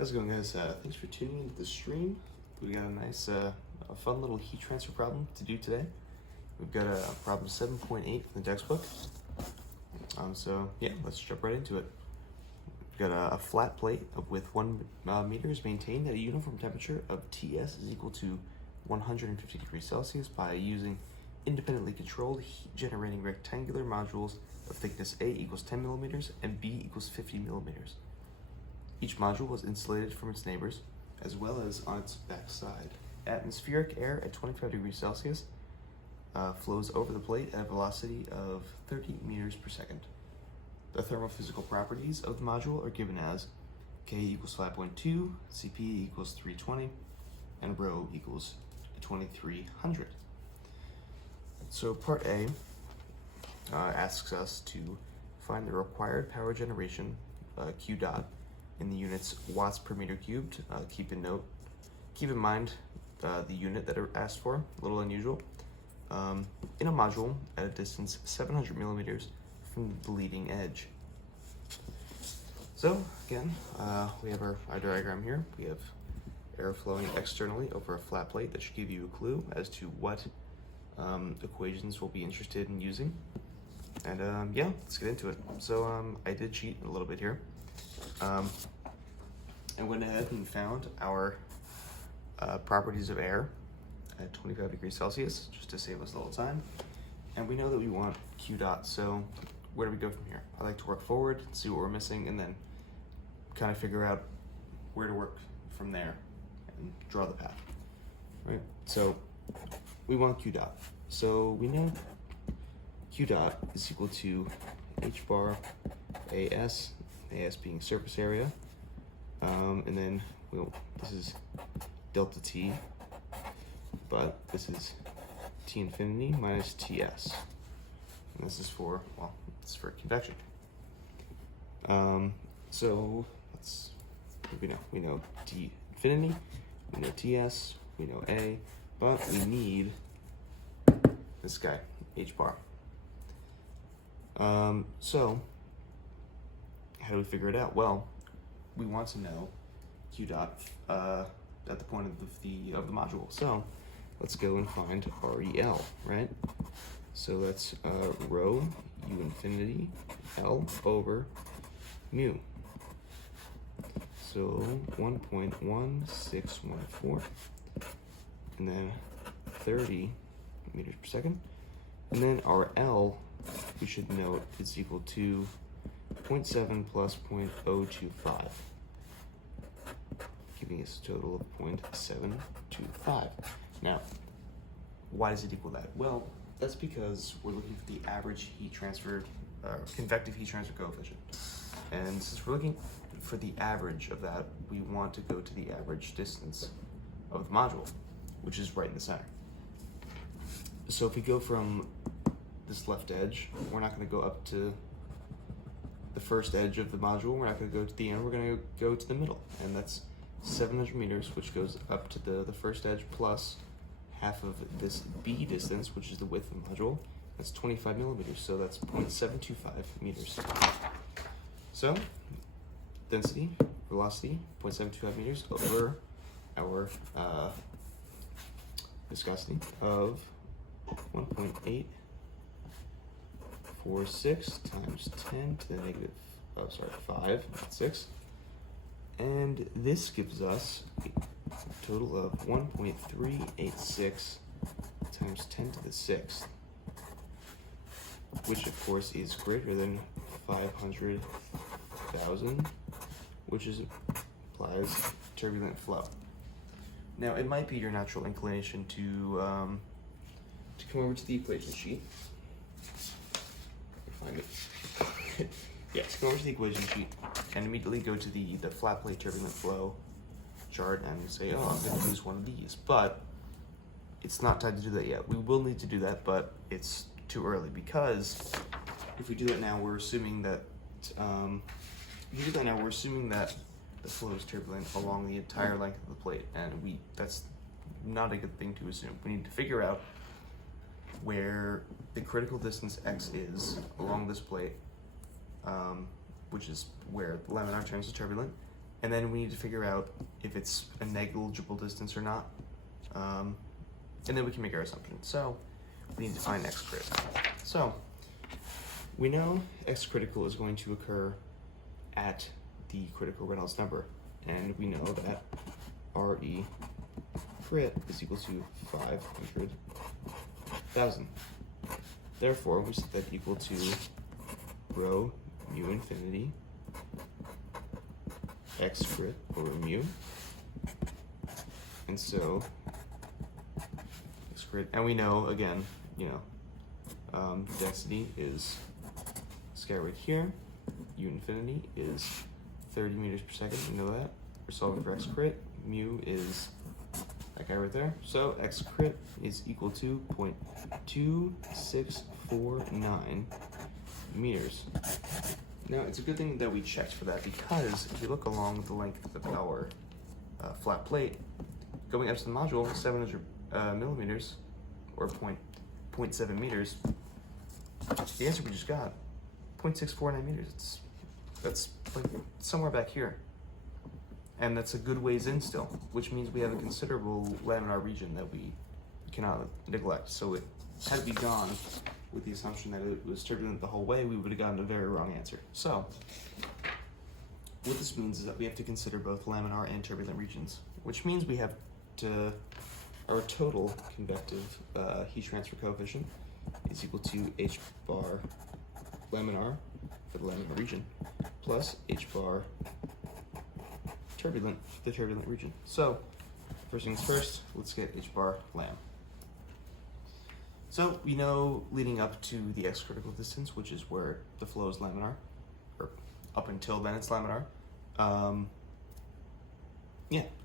How's it going, guys? Thanks for tuning into the stream. We got a nice, a fun little heat transfer problem to do today. We've got a problem 7.8 from the textbook. So yeah, let's jump right into it. We've got a flat plate with 1 meter is maintained at a uniform temperature of Ts is equal to 150 degrees Celsius by using independently controlled heat generating rectangular modules of thickness A equals 10 millimeters and B equals 50 millimeters. Each module was insulated from its neighbors, as well as on its back side. Atmospheric air at 25 degrees Celsius flows over the plate at a velocity of 30 meters per second. The thermophysical properties of the module are given as K equals 5.2, Cp equals 320, and rho equals 2300. So part A asks us to find the required power generation, Q dot, in the units watts per meter cubed. Keep in mind the unit that are asked for, a little unusual. In a module at a distance 700 millimeters from the leading edge. So again, we have our diagram here. We have air flowing externally over a flat plate. That should give you a clue as to what equations we'll be interested in using. And yeah, let's get into it. So I did cheat a little bit here. I went ahead and found our properties of air at 25 degrees Celsius, just to save us a little time. And we know that we want Q dot, so where do we go from here? I like to work forward, see what we're missing, and then kind of figure out where to work from there and draw the path, right? So we want Q dot. So we know Q dot is equal to H bar AS, AS being surface area, and then this is delta T, but this is T infinity minus TS. And this is for, well, it's for convection. So we know T infinity, we know TS, we know A, but we need this guy, H bar. So how do we figure it out? Well, we want to know Q dot at the point of the module. So let's go and find REL, right? So that's rho U infinity L over mu. So 1.1614, and then 30 meters per second. And then our L, we should note, is equal to 0.7 plus 0.025, giving us a total of 0.725. Now, why does it equal that? Well, that's because we're looking for the average heat transfer, convective heat transfer coefficient. And since we're looking for the average of that, we want to go to the average distance of the module, which is right in the center. So if we go from this left edge, we're not going to go up to the first edge of the module. We're not going to go to the end. We're going to go to the middle, and that's 700 meters, which goes up to the first edge plus half of this B distance, which is the width of the module. That's 25 millimeters, so that's 0.725 meters. So density, velocity, 0.725 meters over our viscosity of 1.846 times 10 to the negative, 5, not 6. And this gives us a total of 1.386 times 10 to the 6th, which of course is greater than 500,000, which implies turbulent flow. Now, it might be your natural inclination to come over to the equation sheet. Find it. Yes, go over to the equation sheet and immediately go to the flat plate turbulent flow chart and say, oh, I'm going to use one of these. But it's not time to do that yet. We will need to do that, but it's too early, because if we do that now, we're assuming that the flow is turbulent along the entire length of the plate, and that's not a good thing to assume. We need to figure out where the critical distance x is along this plate, which is where the laminar turns to turbulent, and then we need to figure out if it's a negligible distance or not, and then we can make our assumption. So we need to find x crit. So we know x critical is going to occur at the critical Reynolds number, and we know that RE crit is equal to 500,000. Therefore, we set that equal to rho mu infinity x crit over mu, and so x crit, and we know again, density is square right here. U infinity is 30 meters per second. We know that. We're solving for x crit. Mu is that guy right there. So x crit is equal to 0.2649 meters. Now, it's a good thing that we checked for that, because if you look along the length of our flat plate, going up to the module, 700 millimeters, or 0.7 meters, the answer we just got, 0.649 meters. That's like somewhere back here. And that's a good ways in still, which means we have a considerable laminar region that we cannot neglect. So it had to be gone with the assumption that it was turbulent the whole way. We would have gotten a very wrong answer. So what this means is that we have to consider both laminar and turbulent regions, which means we have to, our total convective heat transfer coefficient is equal to h bar laminar for the laminar region plus h bar turbulent for the turbulent region. So first things first, let's get h bar lam. So we know leading up to the x critical distance, which is where the flow is laminar, or up until then it's laminar.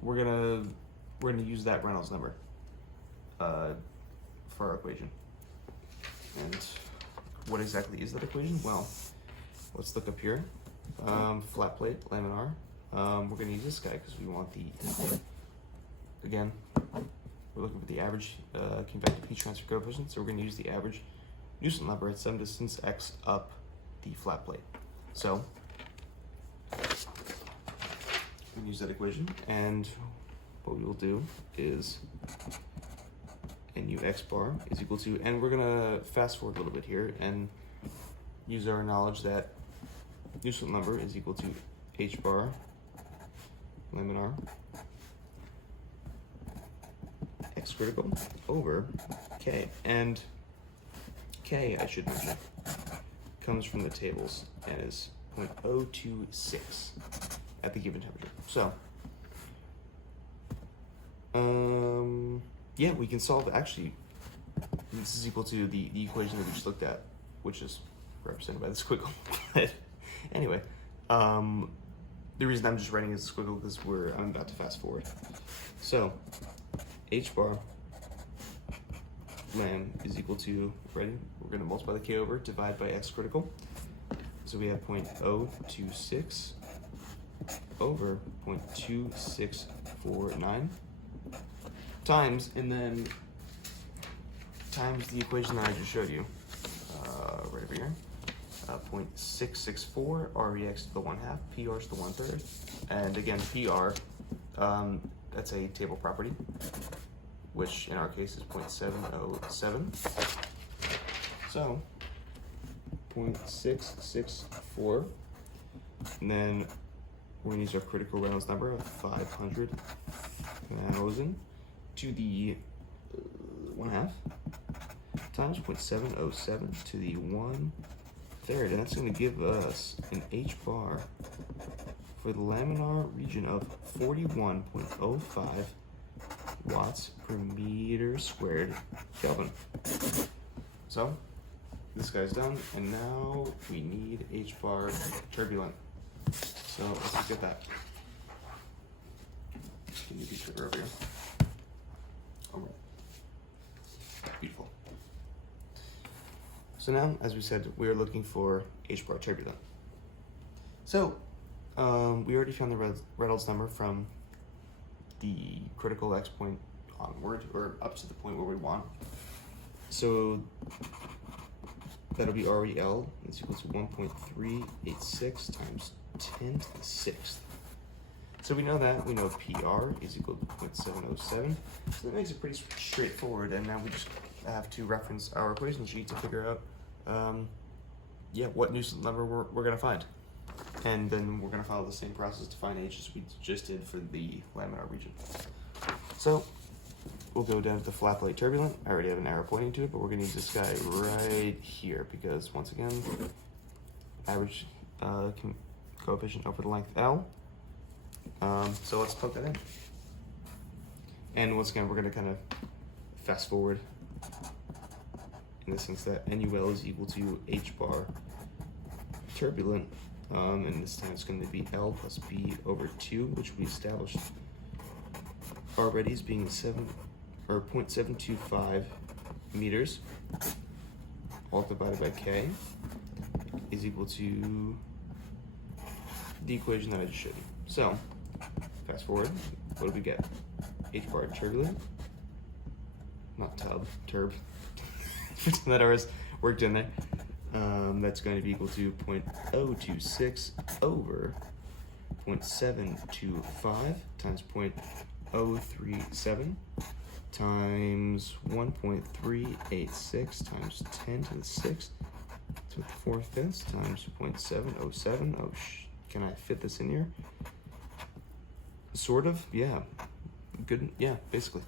We're gonna use that Reynolds number for our equation. And what exactly is that equation? Well, let's look up here. Flat plate, laminar. We're gonna use this guy because we want the, again, we're looking for the average convective heat transfer coefficient, so we're going to use the average Newton number at some distance x up the flat plate. So we use that equation, and what we will do is nu x bar is equal to, and we're going to fast forward a little bit here and use our knowledge that Newton number is equal to h bar laminar x critical over K, and K, I should mention, comes from the tables and is 0.026 at the given temperature. So, we can solve, actually, this is equal to the equation that we just looked at, which is represented by the squiggle. But anyway, the reason I'm just writing as a squiggle is I'm about to fast forward. So, h bar lam is equal to, ready? We're going to multiply the k over, divide by x critical. So we have 0.026 over 0.2649 times, and then times the equation that I just showed you, right over here. 0.664 REX to the 1/2, PR to the 1/3, and again PR, that's a table property, which in our case is 0.707. So 0.664, and then we're going to use our critical Reynolds number of 500,000 to the 1/2 times 0.707 to the 1/3, and that's going to give us an h bar for the laminar region of 41.05 watts per meter squared Kelvin. So this guy's done, and now we need h bar turbulent. So let's look at that. Give me the sugar over here. All right. Beautiful. So now, as we said, we are looking for h bar turbulent. So we already found the Reynolds number from the critical x point onward, or up to the point where we want. So that'll be REL is equal to 1.386 times 10 to the 6th. So we know that. We know PR is equal to 0.707. So that makes it pretty straightforward. And now we just have to reference our equation sheet to figure out, what Nuisance number we're going to find. And then we're going to follow the same process to find H as we just did for the laminar region. So we'll go down to the flat plate turbulent. I already have an arrow pointing to it, but we're going to use this guy right here because, once again, average coefficient over the length L. So let's plug that in. And once again, we're going to kind of fast forward in the sense that NUL is equal to H bar turbulent. And this time it's going to be L plus B over 2, which we established already as being 0.725 meters, all divided by K, is equal to the equation that I just showed you. So, fast forward, what do we get? H bar turbulent, not tub, turb, pretend that ours worked in there. That's going to be equal to 0.026 over 0.725 times 0.037 times 1.386 times 10 to the 6th to the 4/5 times 0.707. Oh, can I fit this in here? Sort of, yeah. Good, yeah, basically.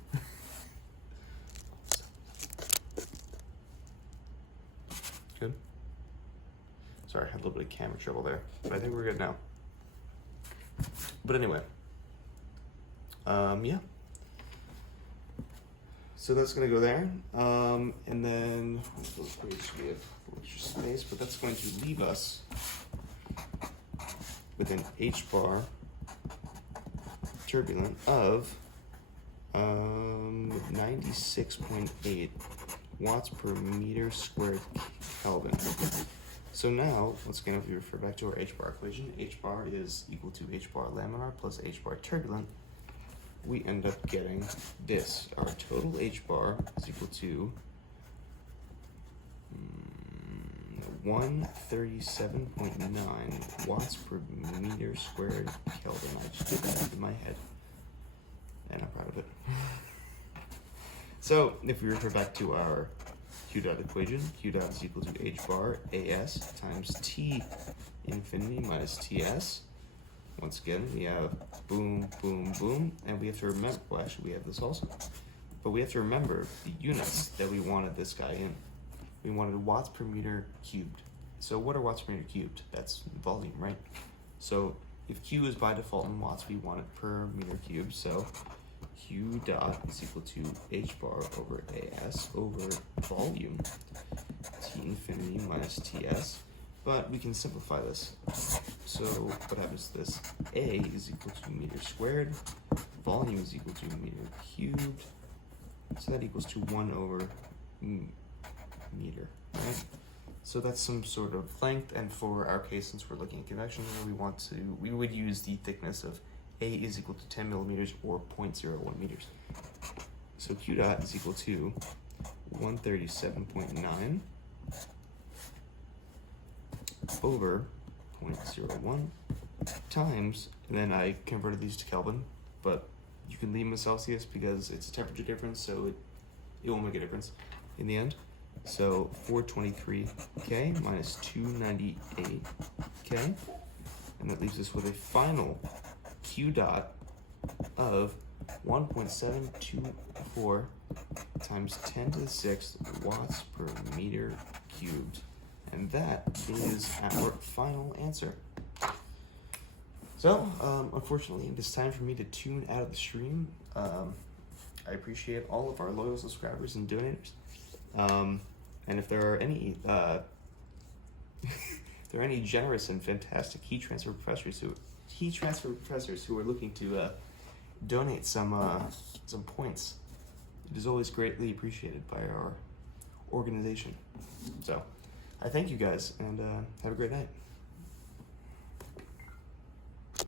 Good. Sorry, I had a little bit of camera trouble there, but I think we're good now. But anyway, yeah. So that's gonna go there, and then those grades we have extra space, but that's going to leave us with an H bar turbulent of 96.8 watts per meter squared Kelvin. So now, once again, if we refer back to our H bar equation, H bar is equal to H bar laminar plus H bar turbulent. We end up getting this. Our total H bar is equal to 137.9 watts per meter squared Kelvin. I just did that in my head, and I'm proud of it. So if we refer back to our Q dot equation, Q dot is equal to H bar AS times T infinity minus TS. Once again, we have boom, boom, boom, and we have to remember, well, actually we have this also, but we have to remember the units that we wanted this guy in. We wanted watts per meter cubed. So what are watts per meter cubed? That's volume, right? So if Q is by default in watts, we want it per meter cubed, so Q dot is equal to H bar over AS over volume, T infinity minus TS. But we can simplify this. So what happens to this? A is equal to meter squared, volume is equal to meter cubed, so that equals to 1 over meter, right? So that's some sort of length, and for our case, since we're looking at convection, we would use the thickness of A is equal to 10 millimeters or 0.01 meters. So Q dot is equal to 137.9 over 0.01 times, and then I converted these to Kelvin, but you can leave them in Celsius because it's a temperature difference, so it won't make a difference in the end. So 423K minus 298K, and that leaves us with a final Q dot of 1.724 times 10 to the 6th watts per meter cubed. And that is our final answer. So, unfortunately, it is time for me to tune out of the stream. I appreciate all of our loyal subscribers and donators. And if there are any, generous and fantastic heat transfer professors who are looking to donate some points, it is always greatly appreciated by our organization. So, I thank you guys, and have a great night.